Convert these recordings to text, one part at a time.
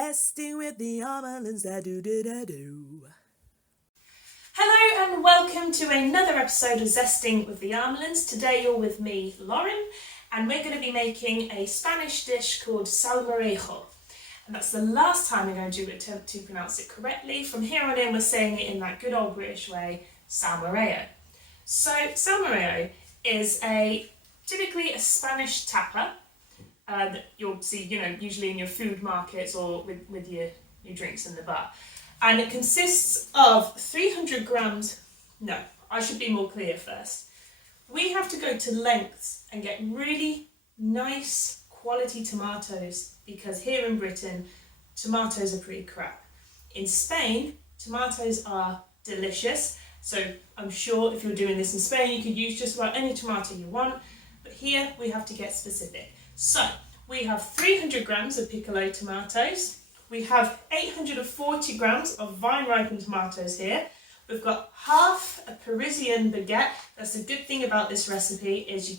Zesting with the almonds, da do do da do. Hello and welcome to another episode of Zesting with the Almonds. Today you're with me, Lauren, and we're going to be making a Spanish dish called Salmorejo. And that's the last time we're going to attempt to pronounce it correctly. From here on in, we're saying it in that good old British way, Salmorejo. So Salmorejo is typically a Spanish tapa that you'll see, usually in your food markets or with your drinks in the bar. And it consists of 300 grams, no, I should be more clear first. We have to go to lengths and get really nice quality tomatoes because here in Britain, tomatoes are pretty crap. In Spain, tomatoes are delicious. So I'm sure if you're doing this in Spain, you could use just about any tomato you want. But here we have to get specific. So we have 300 grams of Piccolo Tomatoes. We have 840 grams of vine-ripened tomatoes here. We've got half a Parisien baguette. That's the good thing about this recipe is you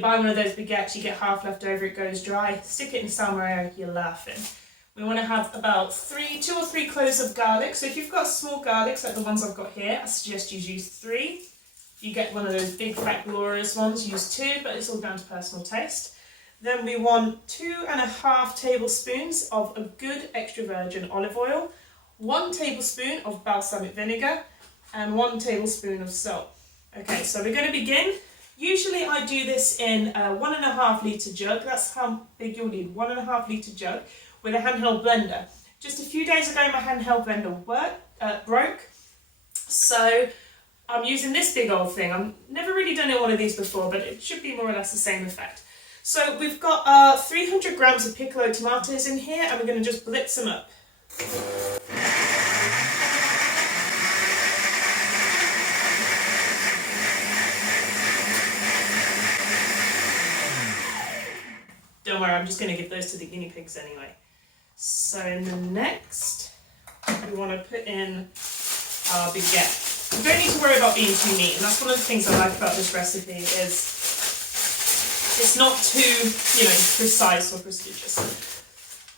buy one of those baguettes, you get half left over, it goes dry, stick it in Salmorejo, you're laughing. We want to have about 2 or 3 cloves of garlic. So if you've got small garlics like the ones I've got here, I suggest you use 3. If you get one of those big fat glorious ones, use 2, but it's all down to personal taste. Then we want 2.5 tablespoons of a good extra virgin olive oil, 1 tablespoon of balsamic vinegar, and 1 tablespoon of salt. Okay, so we're going to begin. Usually I do this in a 1.5 litre jug. That's how big you'll need, 1.5 litre jug with a handheld blender. Just a few days ago my handheld blender broke, so I'm using this big old thing. I've never really done one of these before, but it should be more or less the same effect. So we've got 300 grams of Piccolo Tomatoes in here and we're going to just blitz them up. Don't worry, I'm just going to give those to the guinea pigs anyway. So in the next, we want to put in our baguette. You don't need to worry about being too neat, and that's one of the things I like about this recipe is it's not too, precise or prestigious.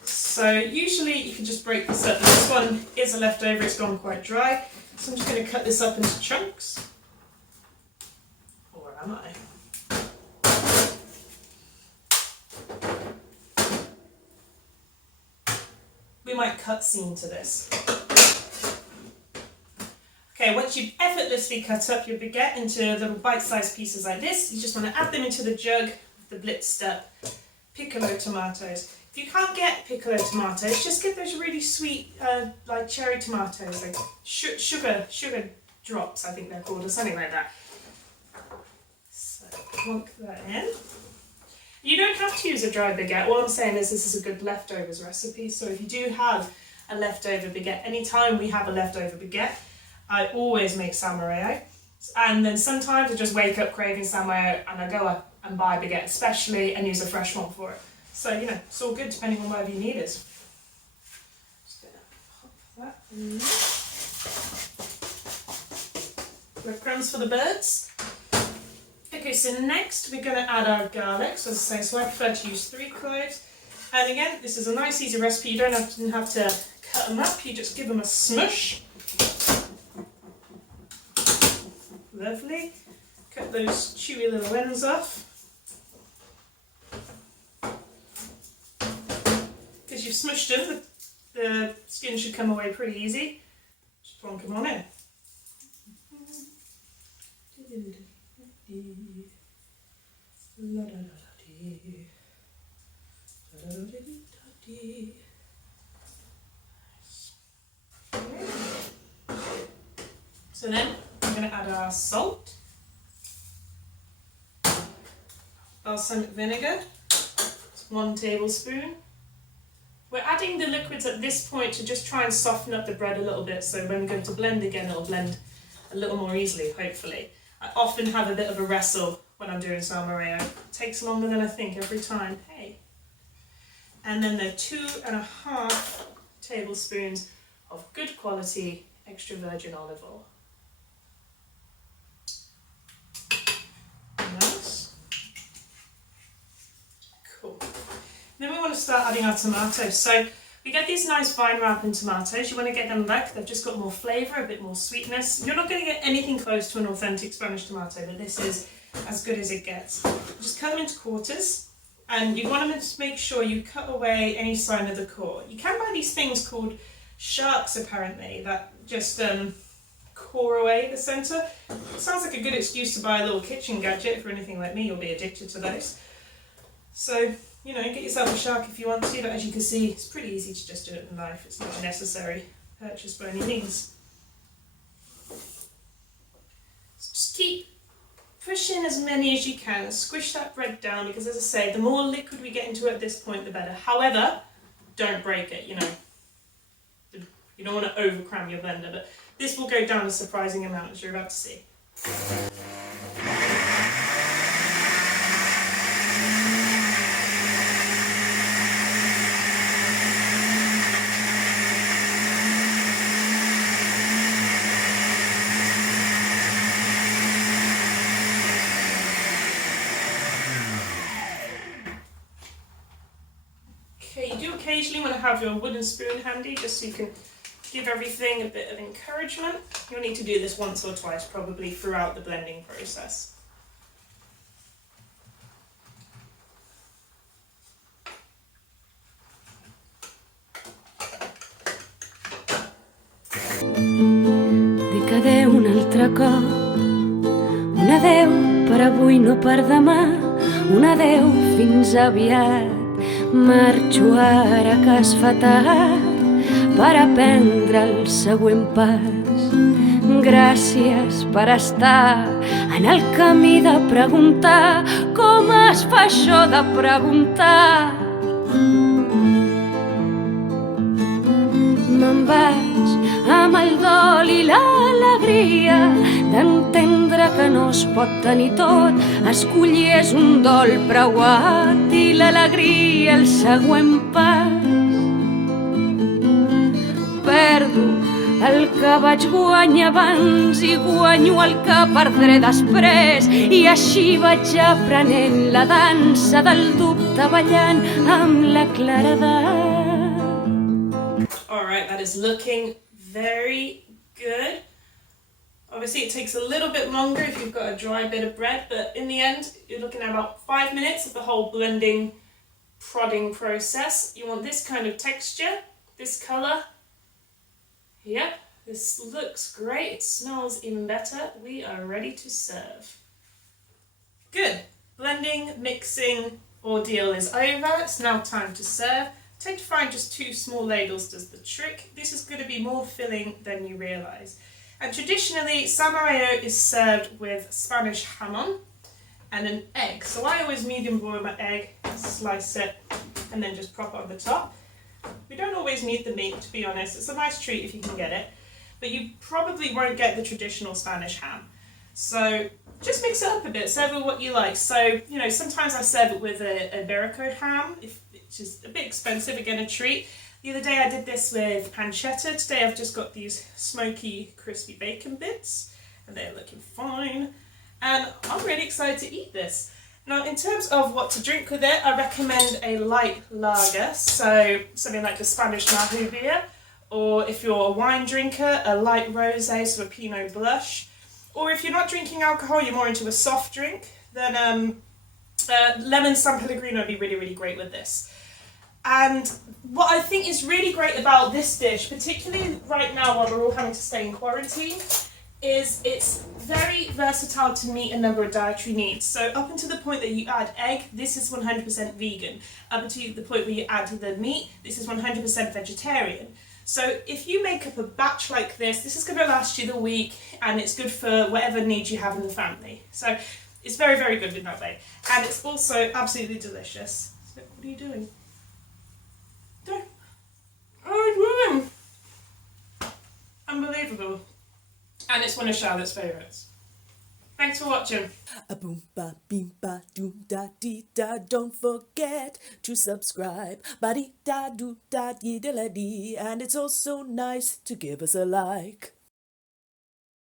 So usually you can just break this up. This one is a leftover, it's gone quite dry. So I'm just going to cut this up into chunks. Or am I? We might cut scene to this. Okay, once you've effortlessly cut up your baguette into little bite-sized pieces like this, you just want to add them into the jug with the blitzed up Piccolo tomatoes. If you can't get Piccolo tomatoes, just get those really sweet, like cherry tomatoes, like sugar drops, I think they're called, or something like that. So plonk that in. You don't have to use a dry baguette. All I'm saying is this is a good leftovers recipe. So if you do have a leftover baguette, anytime we have a leftover baguette, I always make Salmorejo. And then sometimes I just wake up craving Salmorejo and I go up and buy a baguette especially and use a fresh one for it. So, it's all good depending on whatever your need is. Just gonna pop that in there. Breadcrumbs for the birds. Okay, so next we're going to add our garlic. So as I say, so I prefer to use 3 cloves. And again, this is a nice easy recipe. You don't have to cut them up. You just give them a smush. Lovely. Cut those chewy little ends off. Because you've smushed them, the skin should come away pretty easy. Just plonk them on in. So then I'm going to add our salt, balsamic vinegar, 1 tablespoon. We're adding the liquids at this point to just try and soften up the bread a little bit, so when we go to blend again, it'll blend a little more easily, hopefully. I often have a bit of a wrestle when I'm doing Salmorejo. It takes longer than I think every time. Hey. And then the 2.5 tablespoons of good quality extra virgin olive oil. Nice. Cool. Then we want want to start adding our tomatoes. So we get these nice vine-ripened tomatoes. You want to get them ripe. They've just got more flavour, a bit more sweetness. You're not going to get anything close to an authentic Spanish tomato, but this is as good as it gets. Just cut them into quarters, and you want to make sure you cut away any sign of the core. You can buy these things called sharks, apparently, that just core away the centre. It sounds like a good excuse to buy a little kitchen gadget. For anything like me, you'll be addicted to those. So, you know, get yourself a shark if you want to, but as you can see, it's pretty easy to just do it with a knife. It's not a necessary purchase by any means. So just keep pushing as many as you can. Squish that bread down, because as I say, the more liquid we get into it at this point, the better. However, don't break it, you know. You don't want to over-cram your blender, but this will go down a surprising amount, as you're about to see. Okay, you do occasionally want to have your wooden spoon handy, just so you can give everything a bit of encouragement. You'll need to do this once or twice, probably throughout the blending process. Dic adeu un altre cop, un adeu per avui, no per demà, un adeu fins aviat. Marxo ara que es fa tard per aprendre el següent pas. Gràcies per estar en el camí de preguntar com es fa això de preguntar. Me'n vaig amb el dol i l'alegria d'entendre que no es pot tenir tot. Escollir és un dol preuat i l'alegria el següent pas. Perdo el que vaig guanyar abans i guanyo el que perdré després, i així vaig aprenent la dansa del dubte ballant amb la claredat. Alright, that is looking very good. Obviously it takes a little bit longer if you've got a dry bit of bread, but in the end you're looking at about 5 minutes of the whole blending, prodding process. You want this kind of texture, this colour. Yep, this looks great. It smells even better. We are ready to serve. Good. Blending, mixing ordeal is over. It's now time to serve. Take to find just 2 small ladles does the trick. This is going to be more filling than you realise. And traditionally, Salmorejo is served with Spanish jamon and an egg. So I always medium boil my egg, slice it, and then just prop it on the top. We don't always need the meat, to be honest. It's a nice treat if you can get it, but you probably won't get the traditional Spanish ham. So just mix it up a bit, serve it with what you like. So, you know, sometimes I serve it with a Iberico ham, which is a bit expensive, again a treat. The other day I did this with pancetta. Today I've just got these smoky, crispy bacon bits, and they're looking fine. And I'm really excited to eat this. Now, in terms of what to drink with it, I recommend a light lager, so something like the Spanish Mahu beer, or if you're a wine drinker, a light rosé, so a Pinot Blush. Or if you're not drinking alcohol, you're more into a soft drink, then lemon San Pellegrino would be really, really great with this. And what I think is really great about this dish, particularly right now while we're all having to stay in quarantine, is it's very versatile to meet a number of dietary needs. So up until the point that you add egg, this is 100% vegan. Up until the point where you add the meat, this is 100% vegetarian. So if you make up a batch like this is going to last you the week, and it's good for whatever needs you have in the family. So it's very, very good in that way. And it's also absolutely delicious. So what are you doing? Don't. Oh, it's moving! Unbelievable. And it's one of Charlotte's favourites. Thanks for watching. A boom ba beam ba doom da dee da. Don't forget to subscribe. Ba dee da do da dee da la dee. And it's also nice to give us a like.